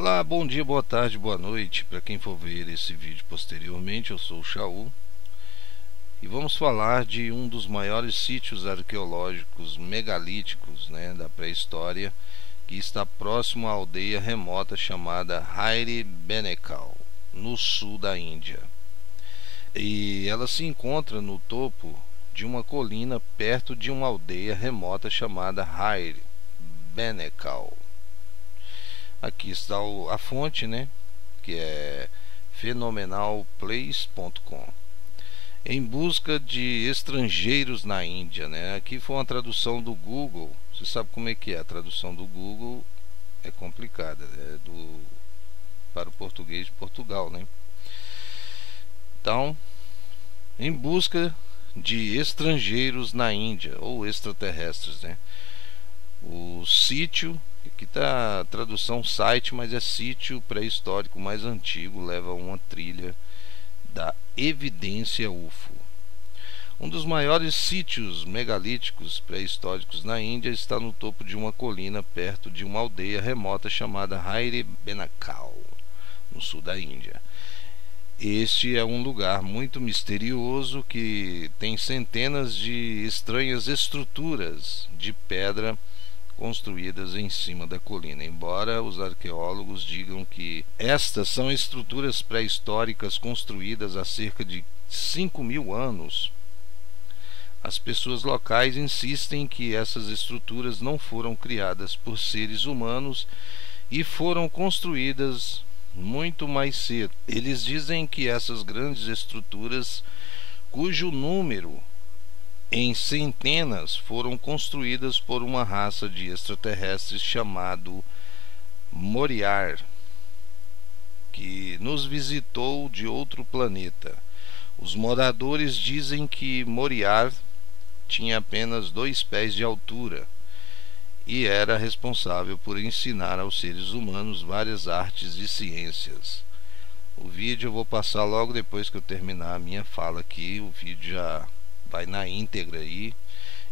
Olá, bom dia, boa tarde, boa noite para quem for ver esse vídeo posteriormente. Eu sou o Shaul e vamos falar de um dos maiores sítios arqueológicos megalíticos, da pré-história, que está próximo à aldeia remota chamada Hyder Benekal, no sul da Índia. E ela se encontra no topo de uma colina perto de uma aldeia remota chamada Hyder Benekal. Aqui está a fonte, que é fenomenalplace.com. Em busca de estrangeiros na Índia, Aqui foi uma tradução do Google. Você sabe como é que é? A tradução do Google é complicada, para o português de Portugal, Então, em busca de estrangeiros na Índia, ou extraterrestres, O sítio, aqui está a tradução site, mas é sítio pré-histórico mais antigo, leva uma trilha da evidência UFO. Um dos maiores sítios megalíticos pré-históricos na Índia está no topo de uma colina perto de uma aldeia remota chamada Hyder Benekal, no sul da Índia. Este é um lugar muito misterioso que tem centenas de estranhas estruturas de pedra construídas em cima da colina. Embora os arqueólogos digam que estas são estruturas pré-históricas construídas há cerca de 5.000 anos, as pessoas locais insistem que essas estruturas não foram criadas por seres humanos e foram construídas muito mais cedo. Eles dizem que essas grandes estruturas, cujo número em centenas, foram construídas por uma raça de extraterrestres chamado Moriar, que nos visitou de outro planeta. Os moradores dizem que Moriar tinha apenas 2 pés de altura e era responsável por ensinar aos seres humanos várias artes e ciências. O vídeo eu vou passar logo depois que eu terminar a minha fala aqui. O vídeo já vai na íntegra aí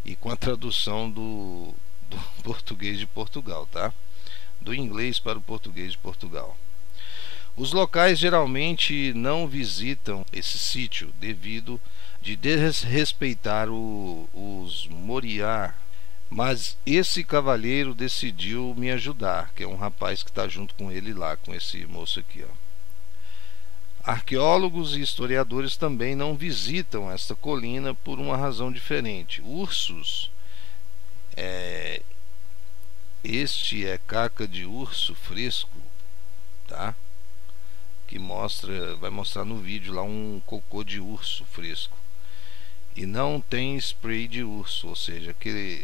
e com a tradução do português de Portugal, tá? Do inglês para o português de Portugal. Os locais geralmente não visitam esse sítio devido de desrespeitar os Moriar, mas esse cavalheiro decidiu me ajudar, que é um rapaz que está junto com ele lá, com esse moço aqui, ó. Arqueólogos e historiadores também não visitam esta colina por uma razão diferente. Ursos, este é caca de urso fresco, tá? Que vai mostrar no vídeo lá um cocô de urso fresco. E não tem spray de urso, ou seja,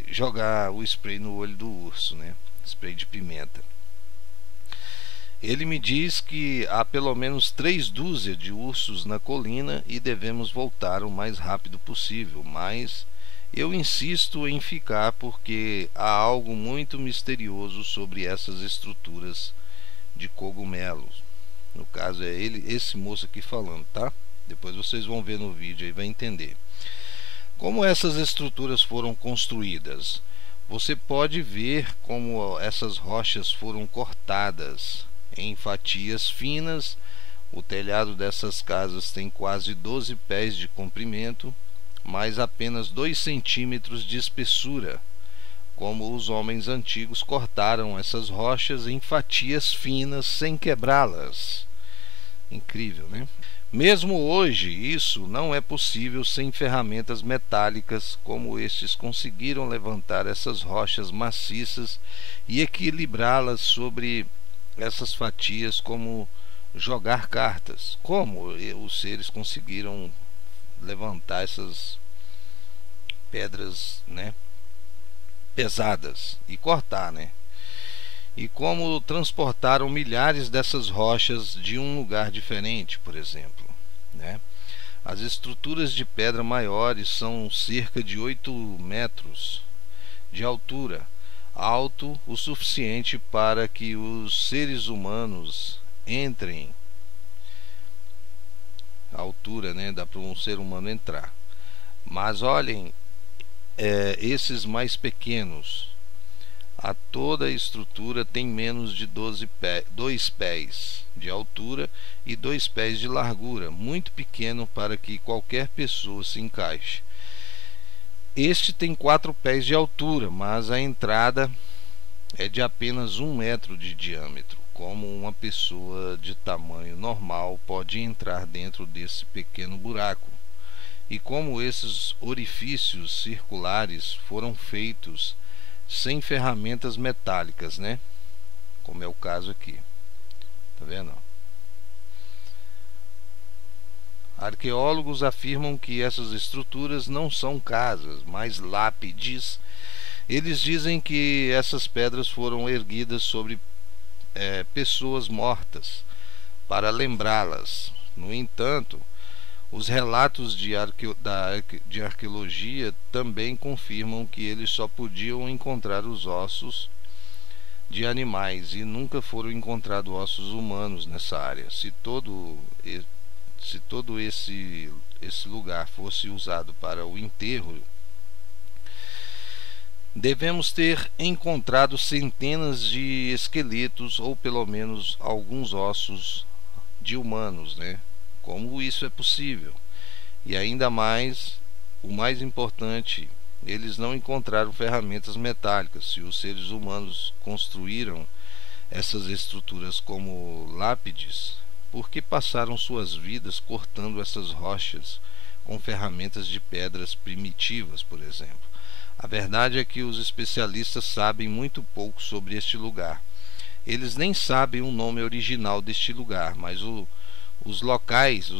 jogar o spray no olho do urso, Spray de pimenta. Ele me diz que há pelo menos 3 dúzias de ursos na colina e devemos voltar o mais rápido possível, mas eu insisto em ficar porque há algo muito misterioso sobre essas estruturas de cogumelos. No caso é esse moço aqui falando, tá? Depois vocês vão ver no vídeo e vai entender. Como essas estruturas foram construídas? Você pode ver como essas rochas foram cortadas em fatias finas. O telhado dessas casas tem quase 12 pés de comprimento, mas apenas 2 centímetros de espessura. Como os homens antigos cortaram essas rochas em fatias finas sem quebrá-las. Incrível, Mesmo hoje, isso não é possível sem ferramentas metálicas, como estes conseguiram levantar essas rochas maciças e equilibrá-las sobre essas fatias como jogar cartas. Como os seres conseguiram levantar essas pedras, pesadas e cortar, E como transportaram milhares dessas rochas de um lugar diferente, por exemplo, As estruturas de pedra maiores são cerca de 8 metros de altura, alto o suficiente para que os seres humanos entrem. A altura, dá para um ser humano entrar. Mas olhem, esses mais pequenos, toda a estrutura tem menos de 2 pés de altura e 2 pés de largura, muito pequeno para que qualquer pessoa se encaixe. Este tem 4 pés de altura, mas a entrada é de apenas 1 metro de diâmetro. Como uma pessoa de tamanho normal pode entrar dentro desse pequeno buraco? E como esses orifícios circulares foram feitos sem ferramentas metálicas, né? Como é o caso aqui. Tá vendo? Arqueólogos afirmam que essas estruturas não são casas, mas lápides. Eles dizem que essas pedras foram erguidas sobre pessoas mortas para lembrá-las. No entanto, os relatos de arqueologia também confirmam que eles só podiam encontrar os ossos de animais e nunca foram encontrados ossos humanos nessa área. Se todo esse lugar fosse usado para o enterro, devemos ter encontrado centenas de esqueletos ou pelo menos alguns ossos de humanos, né? Como isso é possível? E ainda mais, o mais importante, eles não encontraram ferramentas metálicas. Se os seres humanos construíram essas estruturas como lápides, por que passaram suas vidas cortando essas rochas com ferramentas de pedras primitivas, por exemplo? A verdade é que os especialistas sabem muito pouco sobre este lugar. Eles nem sabem o nome original deste lugar, mas os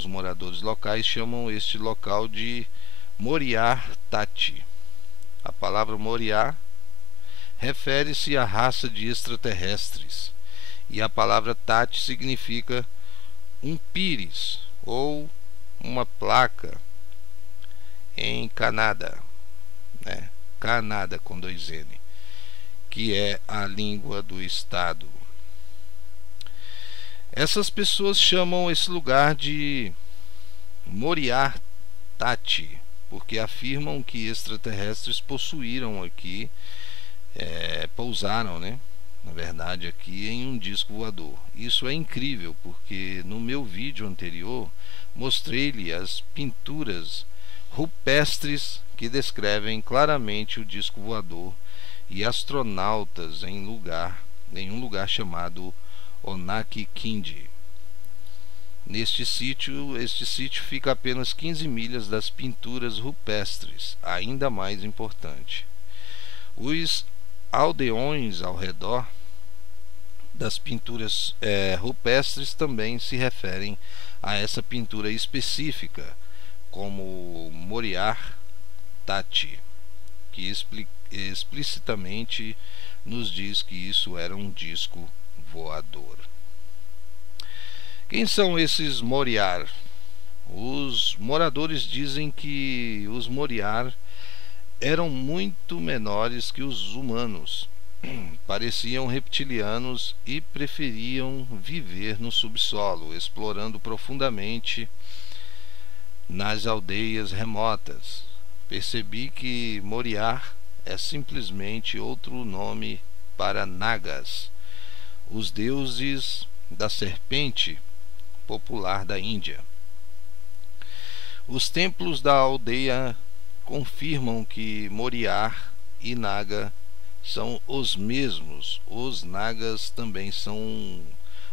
moradores locais chamam este local de Moriar Tati. A palavra Moriar refere-se à raça de extraterrestres, e a palavra Tati significa um pires ou uma placa em Canadá, né? Canadá com 2 N, que é a língua do estado. Essas pessoas chamam esse lugar de Moriar Tati, porque afirmam que extraterrestres possuíram aqui, pousaram, né? Na verdade, aqui em um disco voador. Isso é incrível, porque no meu vídeo anterior mostrei-lhe as pinturas rupestres que descrevem claramente o disco voador e astronautas em um lugar chamado Onakikindi. Este sítio fica a apenas 15 milhas das pinturas rupestres, ainda mais importante. Os aldeões ao redor das pinturas rupestres também se referem a essa pintura específica como Moriar Tati, que explicitamente nos diz que isso era um disco voador. Quem são esses Moriar? Os moradores dizem que os Moriar eram muito menores que os humanos, pareciam reptilianos e preferiam viver no subsolo, explorando profundamente nas aldeias remotas. Percebi que Moriar é simplesmente outro nome para Nagas, os deuses da serpente popular da Índia. Os templos da aldeia confirmam que Moriar e Naga são os mesmos. Os Nagas também são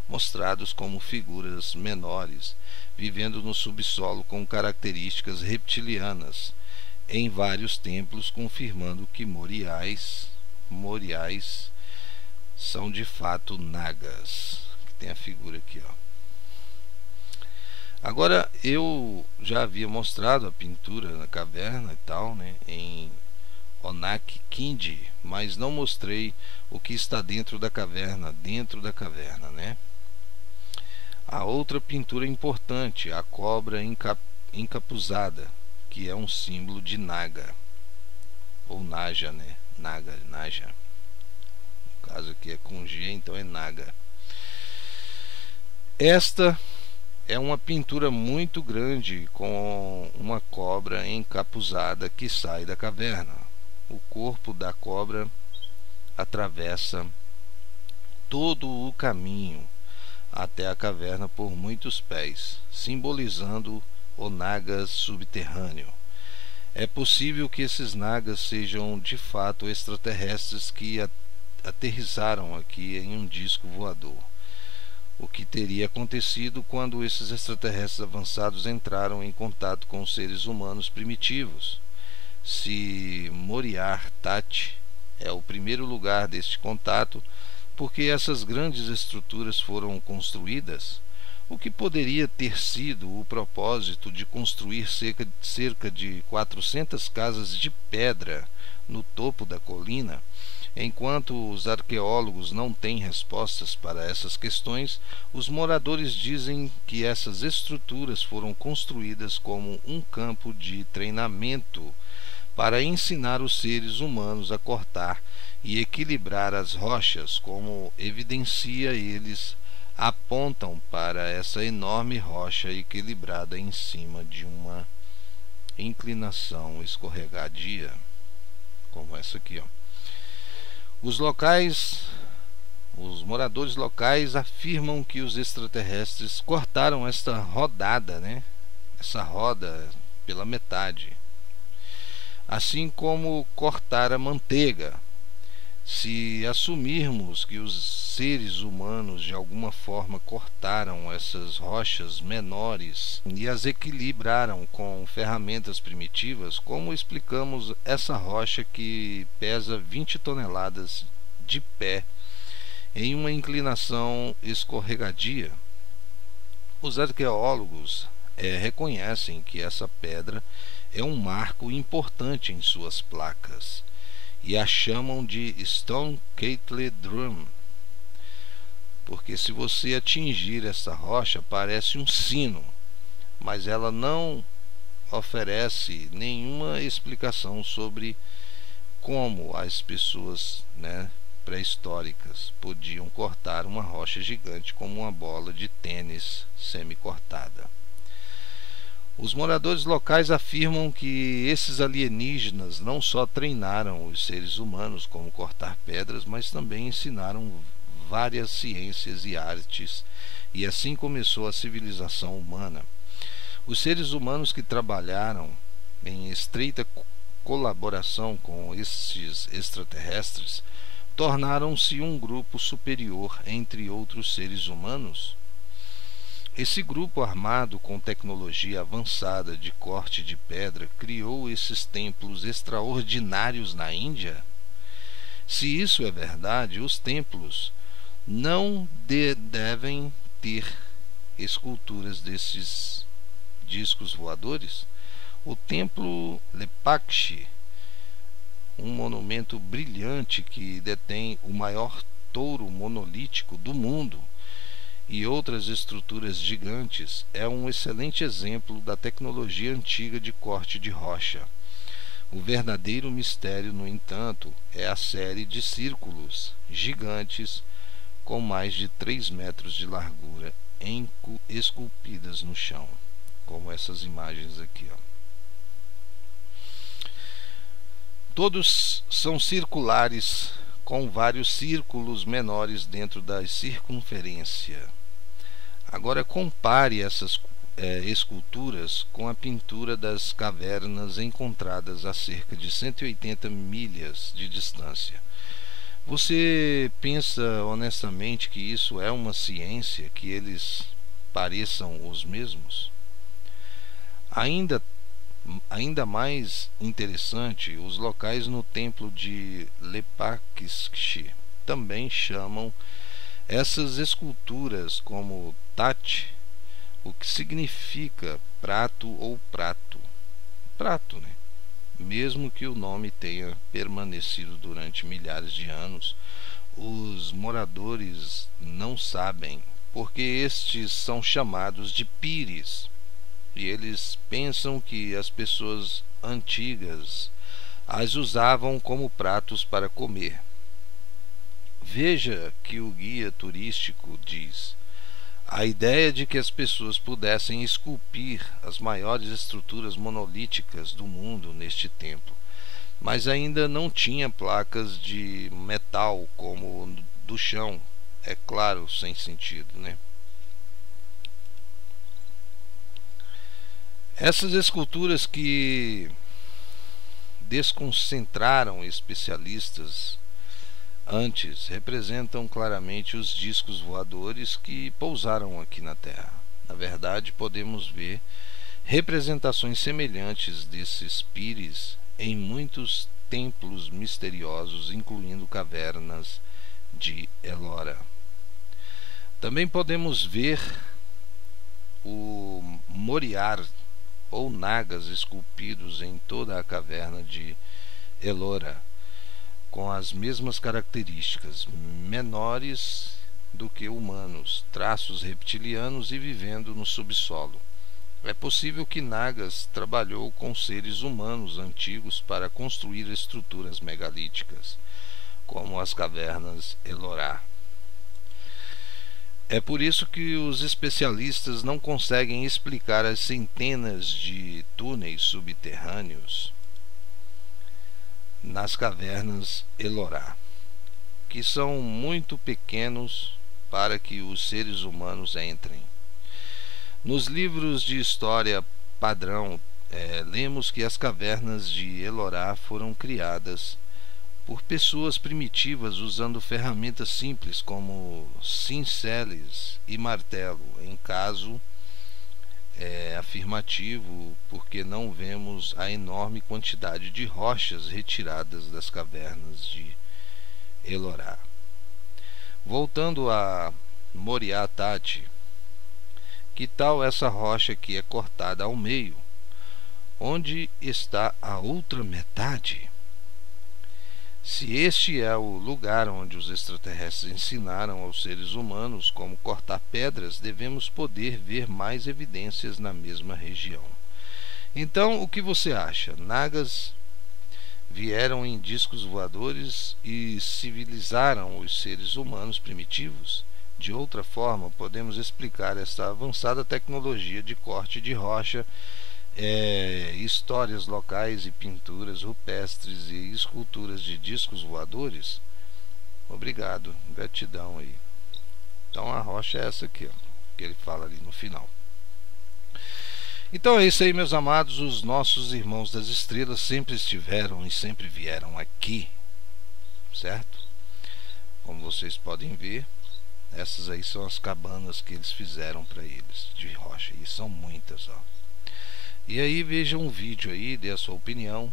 mostrados como figuras menores, vivendo no subsolo com características reptilianas em vários templos, confirmando que Moriais são de fato Nagas. Tem a figura aqui, ó. Agora, eu já havia mostrado a pintura na caverna e tal, né, em Onakikindi, mas não mostrei o que está dentro da caverna, né? A outra pintura importante, a cobra encapuzada, que é um símbolo de Naga, ou Naja, né? Naja. No caso aqui é com G, então é Naga. Esta é uma pintura muito grande com uma cobra encapuzada que sai da caverna. O corpo da cobra atravessa todo o caminho até a caverna por muitos pés, simbolizando o naga subterrâneo. É possível que esses nagas sejam de fato extraterrestres que aterrissaram aqui em um disco voador. O que teria acontecido quando esses extraterrestres avançados entraram em contato com os seres humanos primitivos? Se Moriarty é o primeiro lugar deste contato, porque essas grandes estruturas foram construídas, o que poderia ter sido o propósito de construir cerca de 400 casas de pedra no topo da colina? Enquanto os arqueólogos não têm respostas para essas questões, os moradores dizem que essas estruturas foram construídas como um campo de treinamento para ensinar os seres humanos a cortar e equilibrar as rochas, como evidencia eles apontam para essa enorme rocha equilibrada em cima de uma inclinação escorregadia, como essa aqui, ó. Os moradores locais afirmam que os extraterrestres cortaram esta rodada, né? Essa roda pela metade, assim como cortar a manteiga. Se assumirmos que os seres humanos de alguma forma cortaram essas rochas menores e as equilibraram com ferramentas primitivas, como explicamos essa rocha que pesa 20 toneladas de pé em uma inclinação escorregadia? Os arqueólogos reconhecem que essa pedra é um marco importante em suas placas e a chamam de Stone Kettle Drum, porque se você atingir essa rocha parece um sino, mas ela não oferece nenhuma explicação sobre como as pessoas, pré-históricas podiam cortar uma rocha gigante como uma bola de tênis semi-cortada. Os moradores locais afirmam que esses alienígenas não só treinaram os seres humanos como cortar pedras, mas também ensinaram várias ciências e artes, e assim começou a civilização humana. Os seres humanos que trabalharam em estreita colaboração com estes extraterrestres tornaram-se um grupo superior entre outros seres humanos. Esse grupo armado com tecnologia avançada de corte de pedra criou esses templos extraordinários na Índia? Se isso é verdade, os templos não devem ter esculturas desses discos voadores? O templo Lepakshi, um monumento brilhante que detém o maior touro monolítico do mundo, e outras estruturas gigantes, é um excelente exemplo da tecnologia antiga de corte de rocha. O verdadeiro mistério, no entanto, é a série de círculos gigantes com mais de 3 metros de largura esculpidas no chão, como essas imagens aqui, ó. Todos são circulares, com vários círculos menores dentro da circunferência. Agora compare essas esculturas com a pintura das cavernas encontradas a cerca de 180 milhas de distância. Você pensa honestamente que isso é uma ciência, que eles pareçam os mesmos? Ainda mais interessante, os locais no templo de Lepakshi também chamam essas esculturas como Tat, o que significa prato ou prato. Prato, né? Mesmo que o nome tenha permanecido durante milhares de anos, os moradores não sabem porque estes são chamados de pires, e eles pensam que as pessoas antigas as usavam como pratos para comer. Veja que o guia turístico diz: a ideia de que as pessoas pudessem esculpir as maiores estruturas monolíticas do mundo neste templo mas ainda não tinha placas de metal como do chão. É claro, sem sentido, né? Essas esculturas que desconcentraram especialistas antes representam claramente os discos voadores que pousaram aqui na Terra. Na verdade, podemos ver representações semelhantes desses pires em muitos templos misteriosos, incluindo cavernas de Ellora. Também podemos ver o Moriar ou nagas esculpidos em toda a caverna de Ellora, com as mesmas características, menores do que humanos, traços reptilianos e vivendo no subsolo. É possível que Nagas trabalhou com seres humanos antigos para construir estruturas megalíticas, como as cavernas Ellora. É por isso que os especialistas não conseguem explicar as centenas de túneis subterrâneos nas cavernas Ellora, que são muito pequenos para que os seres humanos entrem. Nos livros de história padrão, lemos que as cavernas de Ellora foram criadas por pessoas primitivas usando ferramentas simples como cinceles e martelo. Em caso afirmativo, porque não vemos a enorme quantidade de rochas retiradas das cavernas de Ellora. Voltando a Moriarty, que tal essa rocha que é cortada ao meio? Onde está a outra metade? Se este é o lugar onde os extraterrestres ensinaram aos seres humanos como cortar pedras, devemos poder ver mais evidências na mesma região. Então, o que você acha? Nagas vieram em discos voadores e civilizaram os seres humanos primitivos? De outra forma, podemos explicar esta avançada tecnologia de corte de rocha, histórias locais e pinturas rupestres e esculturas de discos voadores? Obrigado, gratidão aí. Então a rocha é essa aqui, ó, que ele fala ali no final. Então é isso aí, meus amados. Os nossos irmãos das estrelas sempre estiveram e sempre vieram aqui, certo? Como vocês podem ver, essas aí são as cabanas que eles fizeram para eles de rocha, e são muitas, ó. E aí veja um vídeo aí, dê a sua opinião.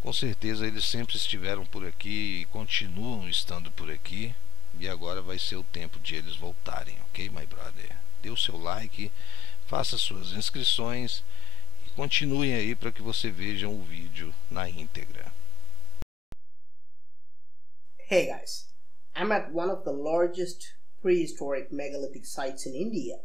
Com certeza eles sempre estiveram por aqui e continuam estando por aqui. E agora vai ser o tempo de eles voltarem, ok, my brother? Dê o seu like, faça suas inscrições e continuem aí para que você veja o vídeo na íntegra. Hey guys, I'm at one of the largest prehistoric megalithic sites in India.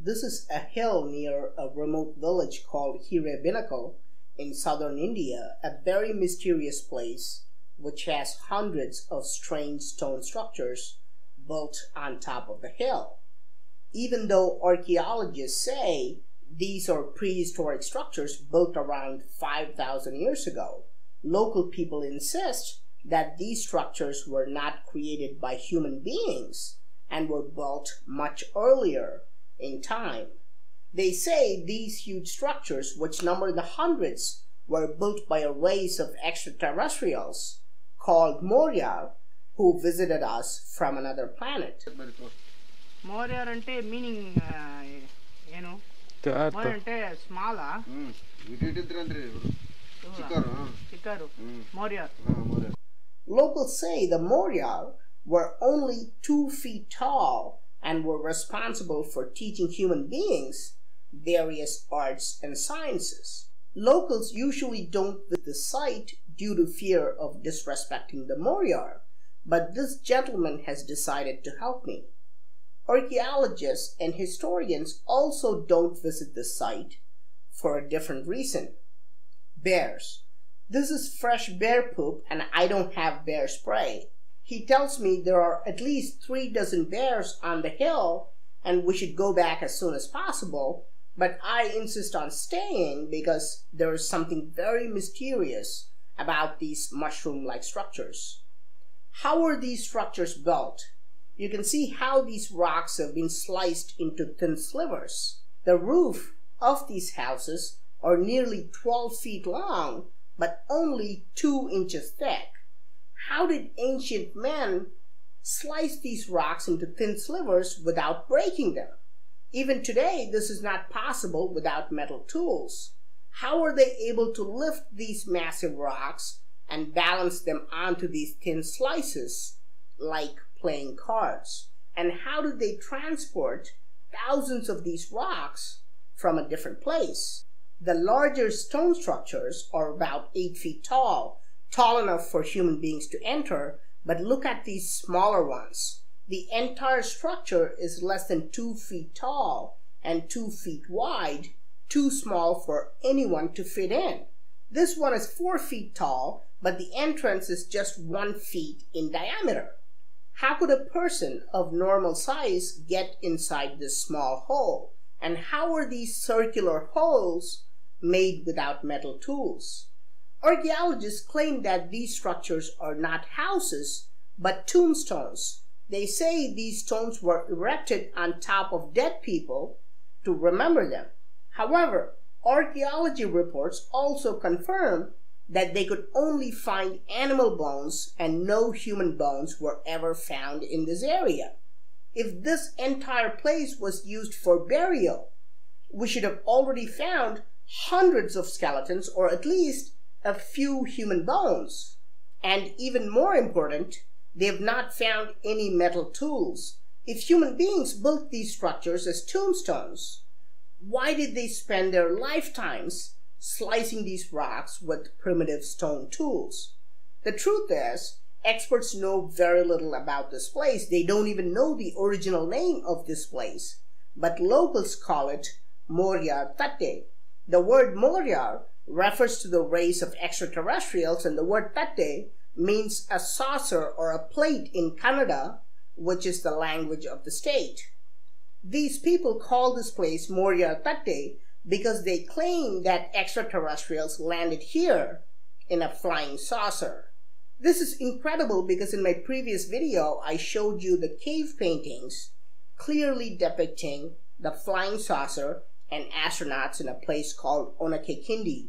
This is a hill near a remote village called Hirebinakal in southern India, a very mysterious place which has hundreds of strange stone structures built on top of the hill. Even though archaeologists say these are prehistoric structures built around 5,000 years ago, local people insist that these structures were not created by human beings and were built much earlier in time. They say these huge structures, which number in the hundreds, were built by a race of extraterrestrials called Moriar, who visited us from another planet. Moriar ante meaning eno? Moriar ante small Chikaru. Moriar. Locals say the Moriar were only 2 feet tall and were responsible for teaching human beings various arts and sciences. Locals usually don't visit the site due to fear of disrespecting the Moriar, but this gentleman has decided to help me. Archaeologists and historians also don't visit the site for a different reason. Bears. This is fresh bear poop and I don't have bear spray. He tells me there are at least 3 dozen bears on the hill and we should go back as soon as possible, but I insist on staying because there is something very mysterious about these mushroom-like structures. How are these structures built? You can see how these rocks have been sliced into thin slivers. The roof of these houses are nearly 12 feet long, but only 2 inches thick. How did ancient men slice these rocks into thin slivers without breaking them? Even today, this is not possible without metal tools. How are they able to lift these massive rocks and balance them onto these thin slices like playing cards? And how do they transport thousands of these rocks from a different place? The larger stone structures are about 8 feet tall enough for human beings to enter, but look at these smaller ones. The entire structure is less than 2 feet tall and 2 feet wide, too small for anyone to fit in. This one is 4 feet tall, but the entrance is just 1 foot in diameter. How could a person of normal size get inside this small hole? And how are these circular holes made without metal tools? Archaeologists claim that these structures are not houses, but tombstones. They say these stones were erected on top of dead people to remember them. However, archaeology reports also confirm that they could only find animal bones and no human bones were ever found in this area. If this entire place was used for burial, we should have already found hundreds of skeletons or at least a few human bones. And even more important, they have not found any metal tools. If human beings built these structures as tombstones, why did they spend their lifetimes slicing these rocks with primitive stone tools? The truth is, experts know very little about this place. They don't even know the original name of this place, but locals call it Moryar Thatte. The word Moryar refers to the race of extraterrestrials, and the word Thatte means a saucer or a plate in Kannada, which is the language of the state. These people call this place Moryar Thatte because they claim that extraterrestrials landed here in a flying saucer. This is incredible because in my previous video I showed you the cave paintings clearly depicting the flying saucer and astronauts in a place called Onakekindi.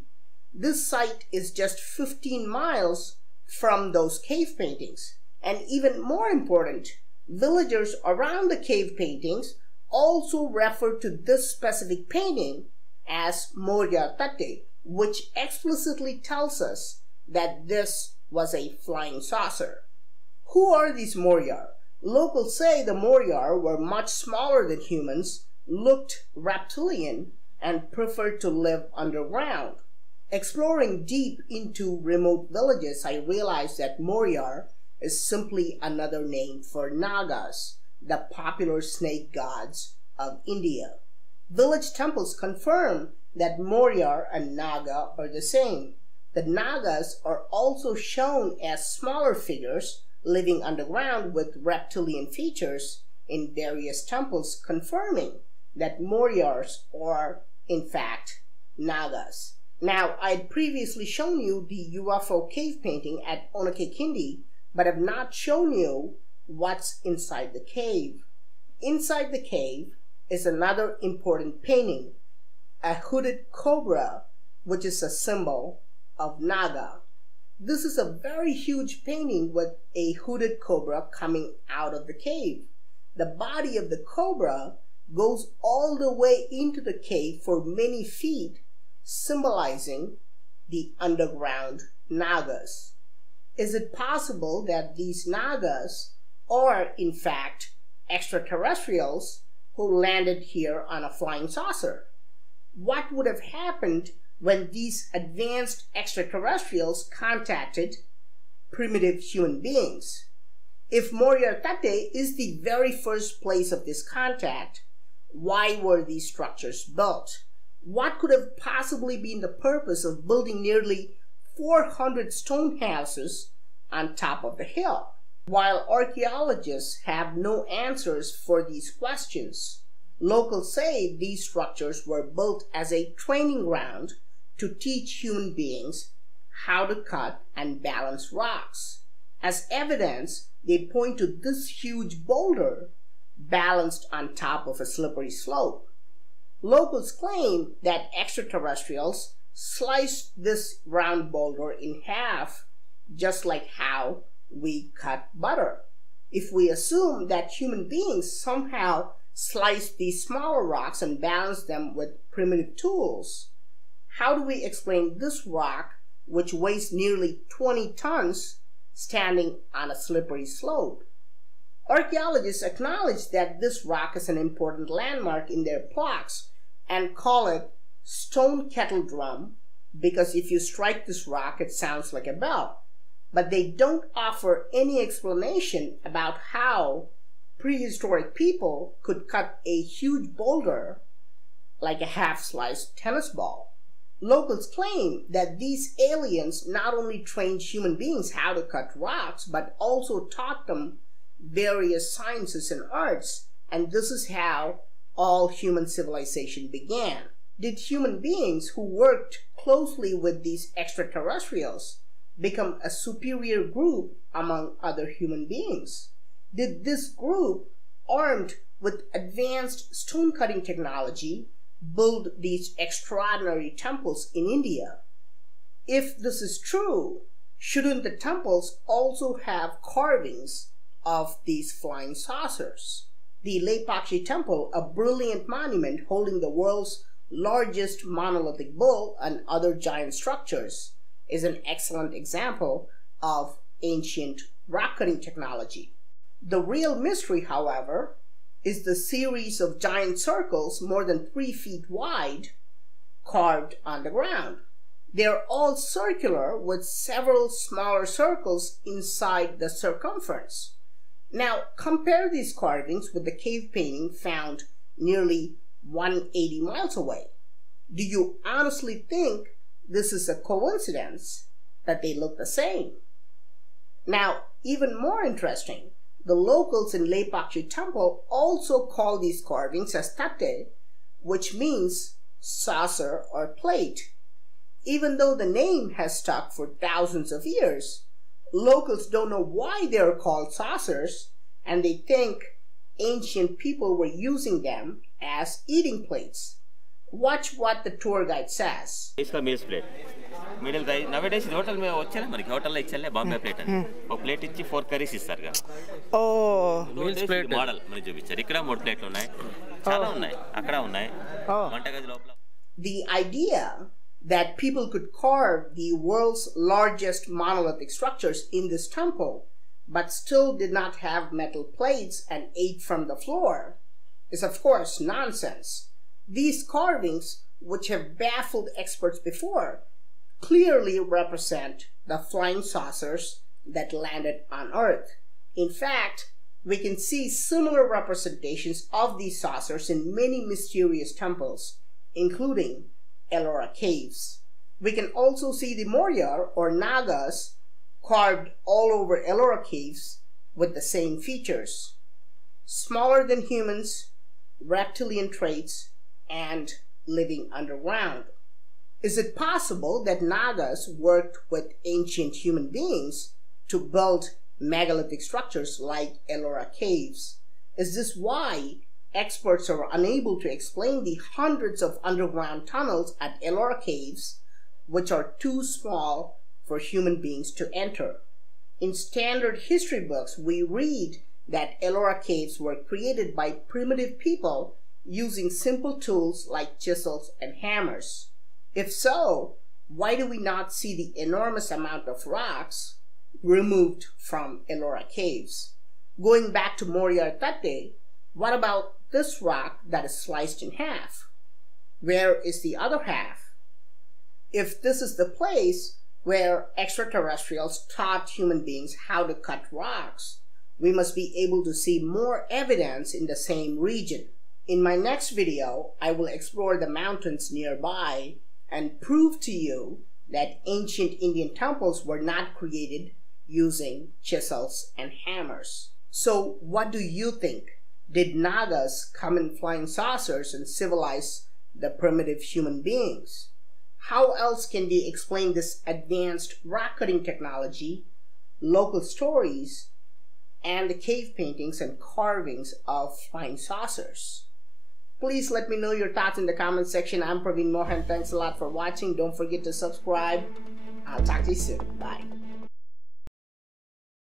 This site is just 15 miles from those cave paintings. And even more important, villagers around the cave paintings also refer to this specific painting as Moryar Thatte, which explicitly tells us that this was a flying saucer. Who are these Moryar? Locals say the Moryar were much smaller than humans, looked reptilian, and preferred to live underground. Exploring deep into remote villages, I realized that Moryar is simply another name for Nagas, the popular snake gods of India. Village temples confirm that Moryar and Naga are the same. The Nagas are also shown as smaller figures living underground with reptilian features in various temples, confirming that Moryars are, in fact, Nagas. Now, I had previously shown you the UFO cave painting at Onakekindi, but have not shown you what's inside the cave. Inside the cave is another important painting, a hooded cobra, which is a symbol of Naga. This is a very huge painting with a hooded cobra coming out of the cave. The body of the cobra goes all the way into the cave for many feet, symbolizing the underground Nagas. Is it possible that these Nagas are, in fact, extraterrestrials who landed here on a flying saucer? What would have happened when these advanced extraterrestrials contacted primitive human beings? If Moryar Thatte is the very first place of this contact, why were these structures built? What could have possibly been the purpose of building nearly 400 stone houses on top of the hill? While archaeologists have no answers for these questions, locals say these structures were built as a training ground to teach human beings how to cut and balance rocks. As evidence, they point to this huge boulder balanced on top of a slippery slope. Locals claim that extraterrestrials sliced this round boulder in half, just like how we cut butter. If we assume that human beings somehow sliced these smaller rocks and balanced them with primitive tools, how do we explain this rock, which weighs nearly 20 tons, standing on a slippery slope? Archaeologists acknowledge that this rock is an important landmark in their plaques and call it Stone Kettle Drum because if you strike this rock, it sounds like a bell. But they don't offer any explanation about how prehistoric people could cut a huge boulder like a half-sliced tennis ball. Locals claim that these aliens not only trained human beings how to cut rocks, but also taught them various sciences and arts, and this is how all human civilization began. Did human beings who worked closely with these extraterrestrials become a superior group among other human beings? Did this group, armed with advanced stone-cutting technology, build these extraordinary temples in India? If this is true, shouldn't the temples also have carvings of these flying saucers? The Leipakshi Temple, a brilliant monument holding the world's largest monolithic bull and other giant structures, is an excellent example of ancient rock-cutting technology. The real mystery, however, is the series of giant circles more than 3 feet wide carved on the ground. They are all circular with several smaller circles inside the circumference. Now compare these carvings with the cave painting found nearly 180 miles away. Do you honestly think this is a coincidence that they look the same? Now, even more interesting, the locals in Leipakshi Temple also call these carvings as tate, which means saucer or plate. Even though the name has stuck for thousands of years, locals don't know why they are called saucers, and they think ancient people were using them as eating plates. Watch what the tour guide says. It's a meals plate. Middle guy nowadays hotel में होता है ना मरी hotel ले चले बॉम्बे plate है वो plate इच्ची 4 curries इस्तार का meals plate model मरी जो बिचारी इकड़ा मोड plate होना है चाला होना है अकड़ा होना है मंटा का लोपला. The idea that people could carve the world's largest monolithic structures in this temple but still did not have metal plates and ate from the floor is of course nonsense. These carvings, which have baffled experts before, clearly represent the flying saucers that landed on Earth. In fact, we can see similar representations of these saucers in many mysterious temples, including Ellora Caves. We can also see the Moryar or Nagas carved all over Ellora Caves with the same features. Smaller than humans, reptilian traits, and living underground. Is it possible that Nagas worked with ancient human beings to build megalithic structures like Ellora Caves? Is this why experts are unable to explain the hundreds of underground tunnels at Ellora Caves, which are too small for human beings to enter? In standard history books, we read that Ellora Caves were created by primitive people using simple tools like chisels and hammers. If so, why do we not see the enormous amount of rocks removed from Ellora Caves? Going back to Moryar Tate, what about this rock that is sliced in half? Where is the other half? If this is the place where extraterrestrials taught human beings how to cut rocks, we must be able to see more evidence in the same region. In my next video, I will explore the mountains nearby and prove to you that ancient Indian temples were not created using chisels and hammers. So what do you think? Did Nagas come in flying saucers and civilize the primitive human beings? How else can we explain this advanced rock cutting technology, local stories, and the cave paintings and carvings of flying saucers? Please let me know your thoughts in the comment section. I'm Praveen Mohan. Thanks a lot for watching. Don't forget to subscribe. I'll talk to you soon. Bye.